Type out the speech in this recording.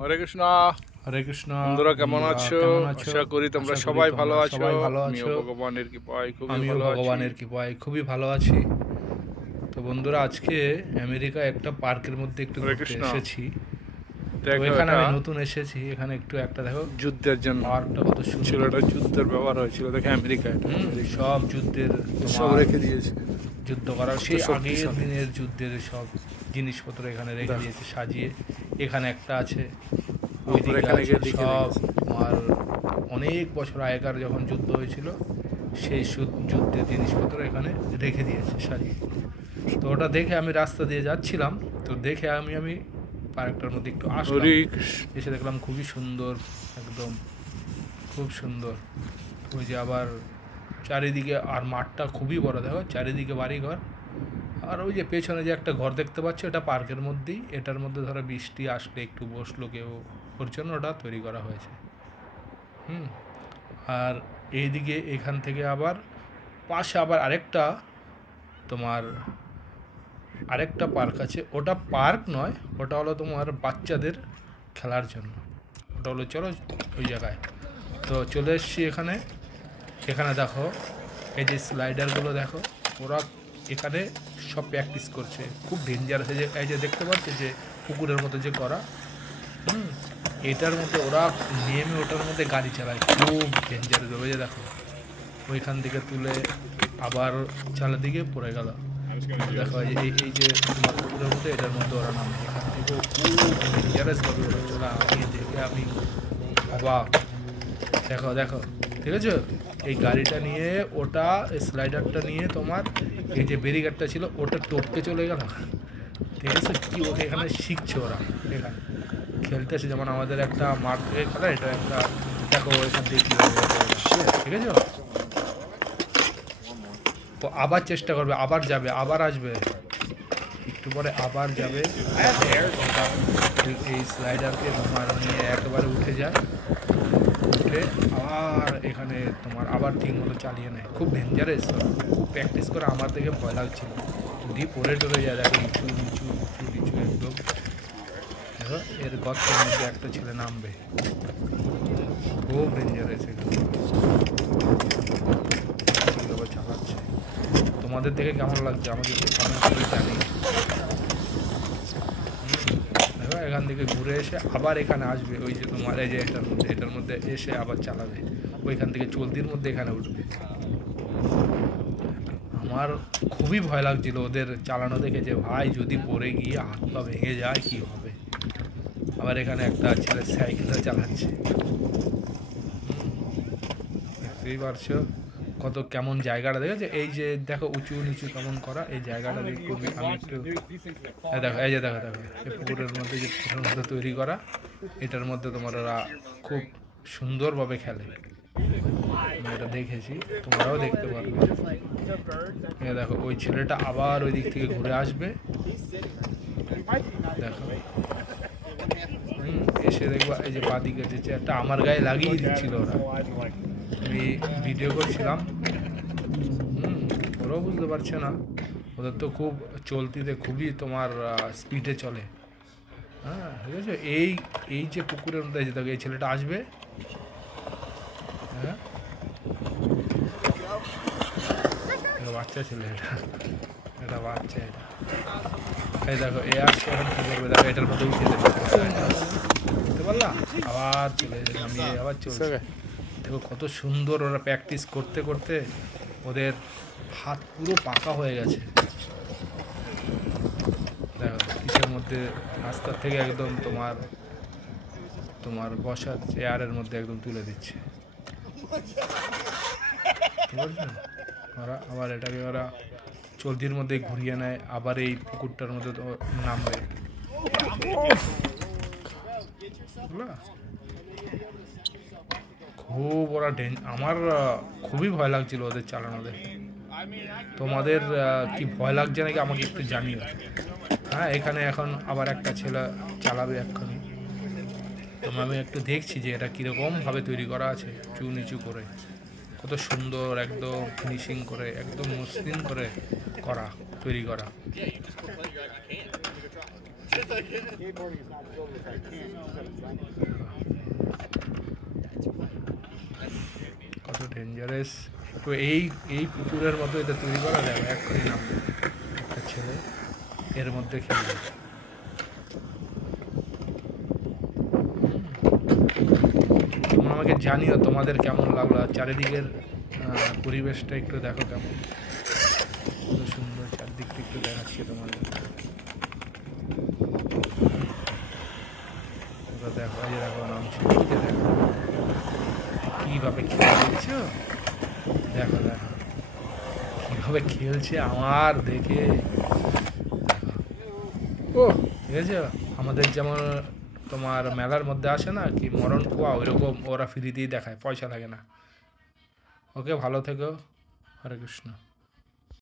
হরে কৃষ্ণ। হরে কৃষ্ণ। বন্ধুরা কেমন আছো? আশা করি তোমরা সবাই ভালো আছো। আমিও ভগবানের কৃপায় খুবই ভালো আছি। তো বন্ধুরা, আজকে আমেরিকা একটা পার্কের মধ্যে একটু ঘুরতে এসেছি। তো এখানে আমি নতুন এসেছি, এখানে একটা দেখো যুদ্ধের জন্য পার্কটা কত সুন্দর। এটা যুদ্ধের ব্যবহার হয়েছিল দেখে আমেরিকায় সব যুদ্ধের সব রেখে দিয়েছে, যুদ্ধ করার সেই আগের দিনের যুদ্ধের সব জিনিসপত্র এখানে রেখে দিয়েছে সাজিয়ে। এখানে একটা আছে, সব তোমার অনেক বছর আগেকার যখন যুদ্ধ হয়েছিল সেই যুদ্ধের জিনিসপত্র এখানে রেখে দিয়েছে সাজিয়ে। তো ওটা দেখে আমি রাস্তা দিয়ে যাচ্ছিলাম, তো দেখে আমি পার্কটার মধ্যে একটু আসলাম, এসে দেখলাম খুবই সুন্দর, একদম খুব সুন্দর। ওই যে আবার চারিদিকে, আর মাঠটা খুবই বড়, দেখো চারিদিকে বাড়িঘর। আর ওই যে পেছনে যে একটা ঘর দেখতে পাচ্ছ, এটা পার্কের মধ্যেই। এটার মধ্যে ধরো বৃষ্টি আসলে একটু বসলো কেউ, ওর জন্য ওটা তৈরি করা হয়েছে। আর এইদিকে এখান থেকে আবার পাশে আবার আরেকটা পার্ক আছে। ওটা পার্ক নয়, ওটা হলো তোমার বাচ্চাদের খেলার জন্য। ওটা হলো, চলো ওই জায়গায়। তো চলে এসছি এখানে দেখো এই যে স্লাইডারগুলো দেখো, ওরা এখানে সব প্র্যাকটিস করছে। খুব ডেঞ্জারাস। এই যে দেখতে পাচ্ছে যে পুকুরের মতো যে করা, এটার মধ্যে ওরা নেমে ওটার মধ্যে গাড়ি চালায়, খুব ডেঞ্জারাস। ওই যে দেখো ওইখান থেকে তুলে আবার চালের দিকে পড়ে গেল। দেখো এই যে পুকুরের মধ্যে, এটার মধ্যে ওরা নামে, এখান থেকেও খুব ডেঞ্জারাসভাবে ওরা চলা। আমি দেখে আমি অবাক। দেখো ঠিক আছে, এই গাড়িটা নিয়ে ওটা স্লাইডারটা নিয়ে তোমার এই যে ব্যারিকেডটা ছিল ওটা টপকে চলে গেল। ঠিক আছে, কি ওকে এখানে শিখছে ওরা, এখানে খেলতেছে। যেমন আমাদের একটা মাঠ থেকে খেলা, এটা একটা দেখো এখান থেকে কীভাবে, ঠিক আছে। তো আবার চেষ্টা করবে, আবার যাবে, আবার আসবে, একটু পরে আবার যাবে। এই স্লাইডারকে তোমার নিয়ে একেবারে উঠে যায়, উঠে আবার এখানে তোমার আবার ঠিক মতো চালিয়ে নেয়। খুব ডেঞ্জারাস, খুব প্র্যাকটিস করে। আমার দেখে ভয় লাগছিল, যদি পড়ে টরে যায়। দেখো নিচু নিচু নিচু নিচু একদম। দেখো এর গর্তের মধ্যে একটা ছেলে নামবে, খুব ডেঞ্জারাস। এগুলো চালাচ্ছে। তোমাদের দেখে কেমন লাগছে আমাকে একটু কমেন্ট করে জানি। দেখো এখান থেকে ঘুরে এসে আবার এখানে আসবে, ওই যে তোমার এই যে এটার মধ্যে এসে আবার চালাবে। ওইখান থেকে চলতির মধ্যে এখানে উঠবে। আমার খুবই ভয় লাগছিল ওদের চালানো দেখে, যে ভাই যদি পড়ে গিয়ে হাত পা ভেঙে যায় কি হবে। আবার এখানে একটা ছেলে সাইকেলটা চালাচ্ছে, দেখতেই পারছো কত কেমন জায়গাটা দেখেছে। এই যে দেখো উঁচু নিচু কেমন করা, এই জায়গাটা দেখতে আমি একটু দেখো, এই যে দেখো এই পুকুরের মধ্যে যে পুকুরের মধ্যে তৈরি করা, এটার মধ্যে তোমার ওরা খুব সুন্দরভাবে খেলে। আমি এটা দেখেছি, তোমরাও দেখতে পারবে। দেখো ওই ছেলেটা আবার ওই দিক থেকে ঘুরে আসবে, দেখো এসে দেখবা এই যে বাদিকে যে চেয়ারটা আমার গায়ে লাগিয়ে দিচ্ছিল ওরা। আমি ভিডিও করছিলাম, ওরাও বুঝতে পারছে না। ওদের তো খুব চলতিতে খুবই তোমার স্পিডে চলে। হ্যাঁ ঠিক আছে, এই যে পুকুরের মধ্যে দেখো এই ছেলেটা আসবে। হ্যাঁ বাচ্চা ছেলে, এটা বাচ্চা, এটা এই দেখো এ আসছে, এখন কী করবে দেখো, এটার মধ্যে উঠে বুঝতে পারলাম। আবার চলে নামিয়ে আবার চলছে। দেখো কত সুন্দর, ওরা প্র্যাকটিস করতে করতে ওদের হাত পুরো পাকা হয়ে গেছে। দেখো কিসের মধ্যে, রাস্তার থেকে একদম তোমার বসার চেয়ারের মধ্যে একদম তুলে দিচ্ছে। ওরা আবার এটাকে ওরা চলতির মধ্যে ঘুরিয়ে নেয়, আবার এই পুকুরটার মধ্যে তো নামবে। খুব ওরা আমার খুবই ভয় লাগছিল ওদের চালানো দেখে। তোমাদের কি ভয় লাগছে নাকি আমাকে একটু জানিও। হ্যাঁ এখানে এখন আবার একটা ছেলে চালাবে এক্ষুনি। তোমরা আমি একটু দেখছি যে এটা কীরকমভাবে তৈরি করা আছে, উঁচু নিচু করে, কত সুন্দর একদম ফিনিশিং করে, একদম মসৃণ করে তৈরি করা। কত ডেঞ্জারাস। তো এই পুকুরের মতো এটা তৈরি করা যাবে এক করে নাম একটা ছেলে এর মধ্যে খেলবে। তোমরা আমাকে জানিও তোমাদের কেমন লাগলো, চারিদিকের পরিবেশটা একটু দেখো কেমন সুন্দর, চারদিকটা একটু দেখাচ্ছি তোমাদের। দেখো এই দেখো নামছে, দেখো কিভাবে খেলছে, দেখো দেখো কিভাবে খেলছে আমার দেখে। ও ঠিক আছে, আমাদের যেমন তোমার মেলার মধ্যে আসে না কি মরণ কুয়া, ওইরকম ওরা ফ্রিতেই দেখায়, পয়সা লাগে না। ওকে, ভালো থেকো, হরে কৃষ্ণ।